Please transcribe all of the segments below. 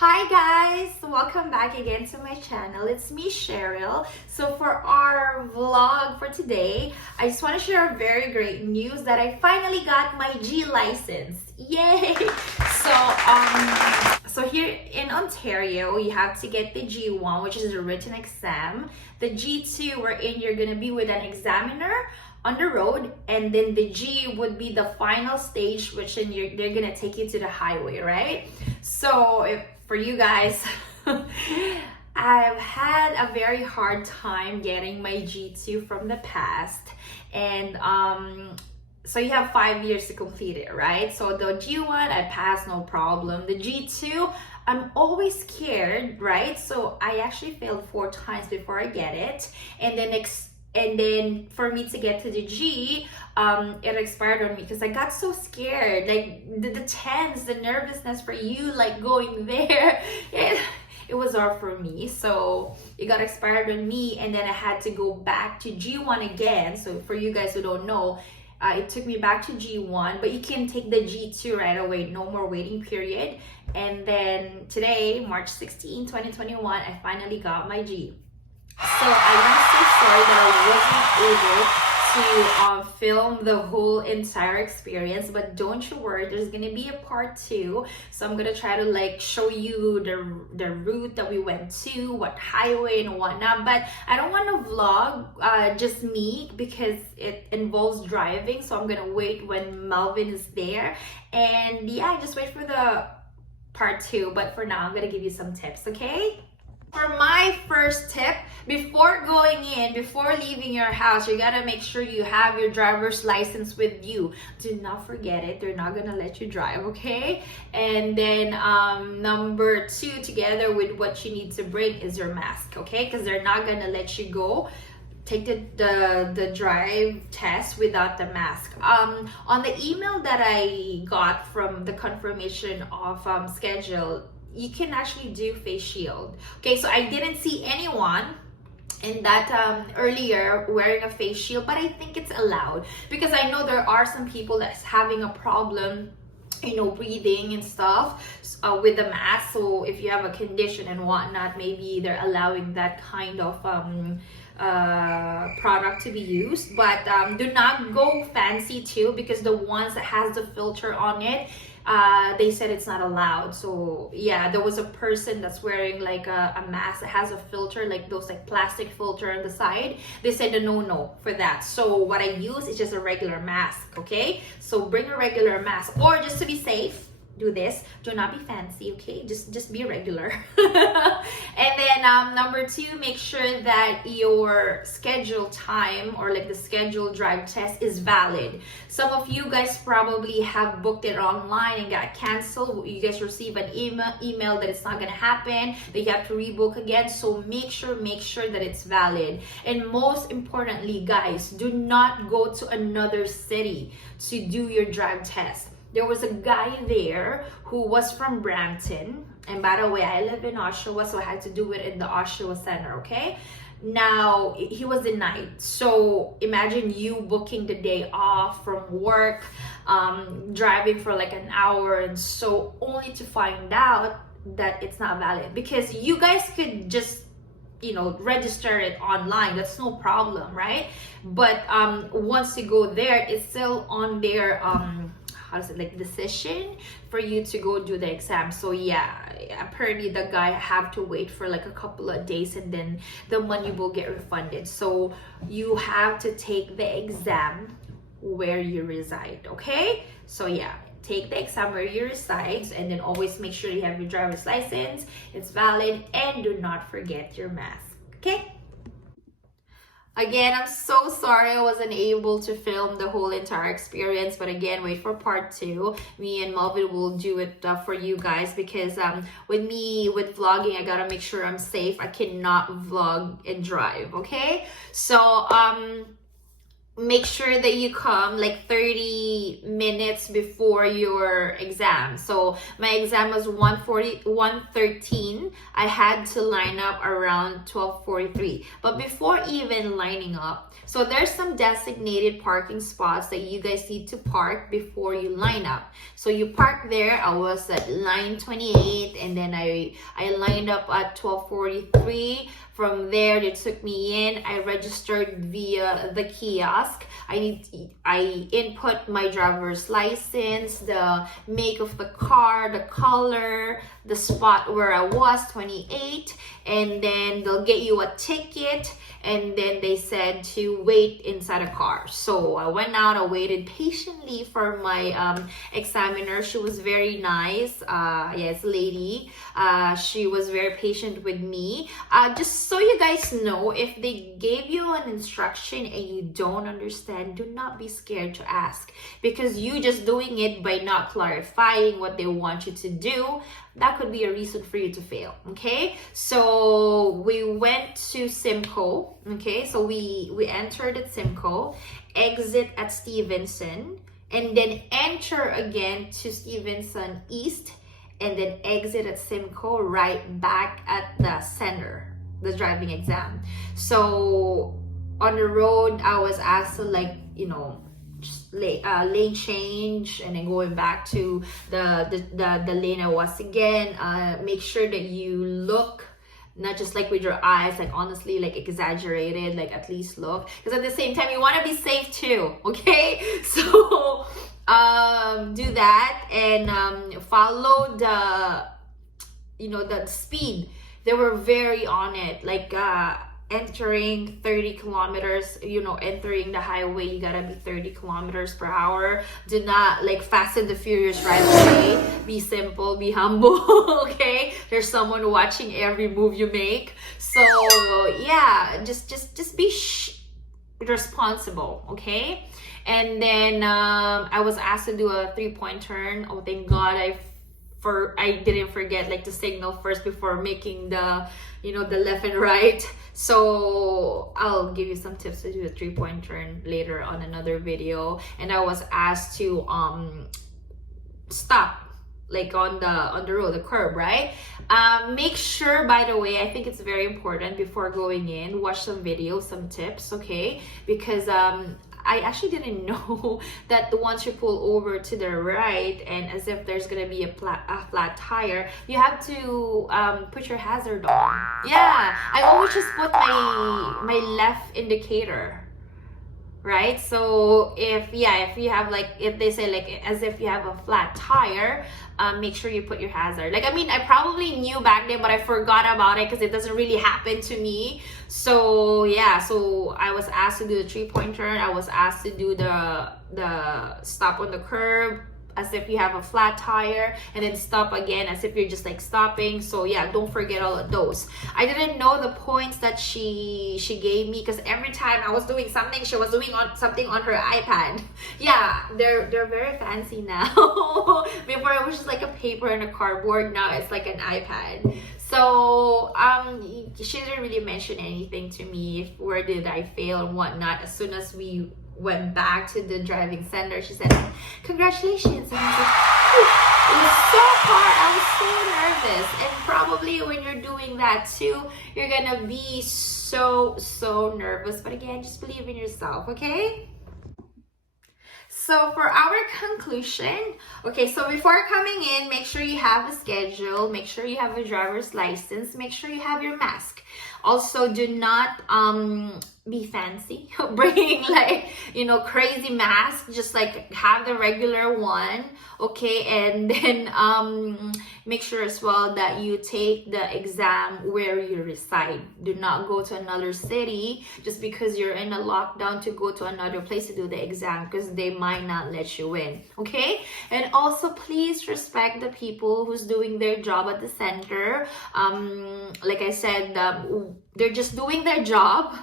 Hi guys, welcome back again to my channel. It's me, Cheryl. So for our vlog for today, I just want to share a very great news that I finally got my G license. Yay! So here in Ontario, you have to get the G1, which is a written exam. The G2, wherein you're gonna be with an examiner on the road, and then the G would be the final stage, which then they're gonna take you to the highway, right? So for you guys, I've had a very hard time getting my G2 from the past, and so you have 5 years to complete it, right? So the G1 I passed, no problem. The G2, I'm always scared, right? So I actually failed 4 times before I get it, and then for me to get to the G, it expired on me because I got so scared. Like the tense, the nervousness for you, like going there, it was hard for me. So it got expired on me, and then I had to go back to G1 again. So for you guys who don't know, it took me back to G1, but you can take the G2 right away, no more waiting period. And then today, March 16, 2021, I finally got my G. So I'm so sorry that I wasn't able to film the whole entire experience, but don't you worry, there's gonna be a part 2. So I'm gonna try to like show you the route that we went to, what highway and whatnot. But I don't want to vlog just me because it involves driving. So I'm gonna wait when Melvin is there, and yeah, just wait for the part 2. But for now, I'm gonna give you some tips, okay? For my first tip, before leaving your house, you gotta make sure you have your driver's license with you. Do not forget it. They're not gonna let you drive, okay? And then number 2, together with what you need to bring, is your mask, okay? Because they're not gonna let you go take the drive test without the mask. On the email that I got from the confirmation of schedule, you can actually do face shield. Okay, so I didn't see anyone in that earlier wearing a face shield, but I think it's allowed because I know there are some people that's having a problem, you know, breathing and stuff with the mask. So if you have a condition and whatnot, maybe they're allowing that kind of product to be used. But do not go fancy too, because the ones that has the filter on it, they said it's not allowed. So yeah, there was a person that's wearing like a mask that has a filter, like those like plastic filter on the side. They said a no for that. So what I use is just a regular mask, okay? So bring a regular mask, or just to be safe, do this. Do not be fancy, okay? Just be regular. And then number 2, make sure that your scheduled time, or like the scheduled drive test, is valid. Some of you guys probably have booked it online and got canceled. You guys receive an email that it's not gonna happen, that you have to rebook again. So make sure that it's valid. And most importantly, guys, do not go to another city to do your drive test. There was a guy there who was from Brampton, and by the way, I live in Oshawa, so I had to do it in the Oshawa Center, okay? Now, he was denied. So imagine you booking the day off from work, driving for like an hour, and so only to find out that it's not valid. Because you guys could just, you know, register it online, that's no problem, right? But once you go there, it's still on their decision for you to go do the exam. So yeah, apparently the guy have to wait for like a couple of days, and then the money will get refunded. So you have to take the exam where you reside, okay? So yeah, take the exam where you reside, and then always make sure you have your driver's license, it's valid, and do not forget your mask, okay? Again, I'm so sorry I wasn't able to film the whole entire experience, but again, wait for part 2. Me and Melvin will do it for you guys, because with vlogging, I gotta make sure I'm safe. I cannot vlog and drive, okay? So make sure that you come like 30 minutes before your exam. So my exam was 1:13. I had to line up around 12:43. But before even lining up, so there's some designated parking spots that you guys need to park before you line up. So you park there. I was at line 28, and then I lined up at 12:43. From there, they took me in. I registered via the kiosk. I input my driver's license, the make of the car, the color, the spot where I was, 28, and then they'll get you a ticket, and then they said to wait inside a car. So I went out, I waited patiently for my examiner. She was very nice. Yes, lady. She was very patient with me. Just so you guys know, if they gave you an instruction and you don't understand, do not be scared to ask, because you just doing it by not clarifying what they want you to do, that could be a reason for you to fail. Okay, so we went to Simcoe. Okay, so we entered at Simcoe, exit at Stevenson, and then enter again to Stevenson East, and then exit at Simcoe, right back at the center, the driving exam. So on the road, I was asked to, like, you know, just lane change, and then going back to the lane I was again. Make sure that you look, not just like with your eyes, like honestly, like exaggerated, like at least look, because at the same time you want to be safe too. Okay, so do that, and follow the, you know, the speed. They were very on it, like entering 30 kilometers, you know, entering the highway, you gotta be 30 kilometers per hour. Do not like Fast and the Furious right away. Be simple, be humble. Okay, there's someone watching every move you make. So yeah, just be responsible. Okay, and then I was asked to do a 3-point turn. Oh, thank God I didn't forget like to signal first before making the, you know, the left and right. So I'll give you some tips to do a 3-point turn later on another video. And I was asked to stop like on the road, the curb, right? Make sure, by the way, I think it's very important before going in, watch some videos, some tips, okay? Because I actually didn't know that once you pull over to the right, and as if there's gonna be a flat tire, you have to put your hazard on. Yeah, I always just put my left indicator, right? So if you have like, if they say like as if you have a flat tire, make sure you put your hazard. Like, I mean, I probably knew back then, but I forgot about it because it doesn't really happen to me. So yeah, so I was asked to do the 3-point turn. I was asked to do the stop on the curb as if you have a flat tire, and then stop again as if you're just like stopping. So yeah, don't forget all of those. I didn't know the points that she gave me, because every time I was doing something, she was doing something on her iPad. Yeah, they're very fancy now. Before it was just like a paper and a cardboard. Now it's like an iPad. So she didn't really mention anything to me, where did I fail and whatnot. As soon as we went back to the driving center, she said, congratulations. And I was like, it was so hard. I was so nervous. And probably when you're doing that too, you're gonna be so nervous. But again, just believe in yourself, okay? So for our conclusion, okay, so before coming in, make sure you have a schedule, make sure you have a driver's license, make sure you have your mask. Also, do not be fancy, bringing like, you know, crazy mask. Just like have the regular one, okay? And then make sure as well that you take the exam where you reside. Do not go to another city just because you're in a lockdown to go to another place to do the exam, because they might not let you in, okay? And also, please respect the people who's doing their job at the center. Like I said, they're just doing their job.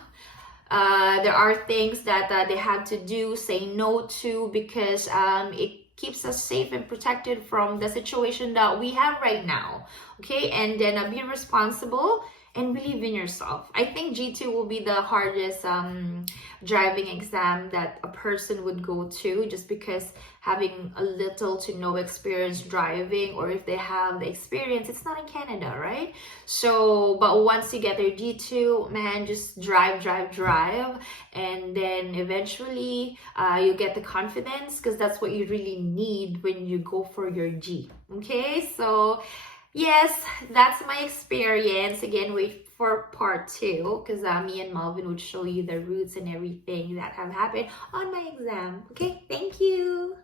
There are things that they have to do, say no to, because it keeps us safe and protected from the situation that we have right now, okay? And then be responsible and believe in yourself. I think G2 will be the hardest driving exam that a person would go to, just because having a little to no experience driving, or if they have the experience, it's not in Canada, right? So, but once you get their G2, man, just drive, drive, drive, and then eventually you get the confidence, because that's what you really need when you go for your G. Okay, so yes, that's my experience. Again, wait for part 2, because me and Malvin would show you the routes and everything that have happened on my exam. Okay, thank you.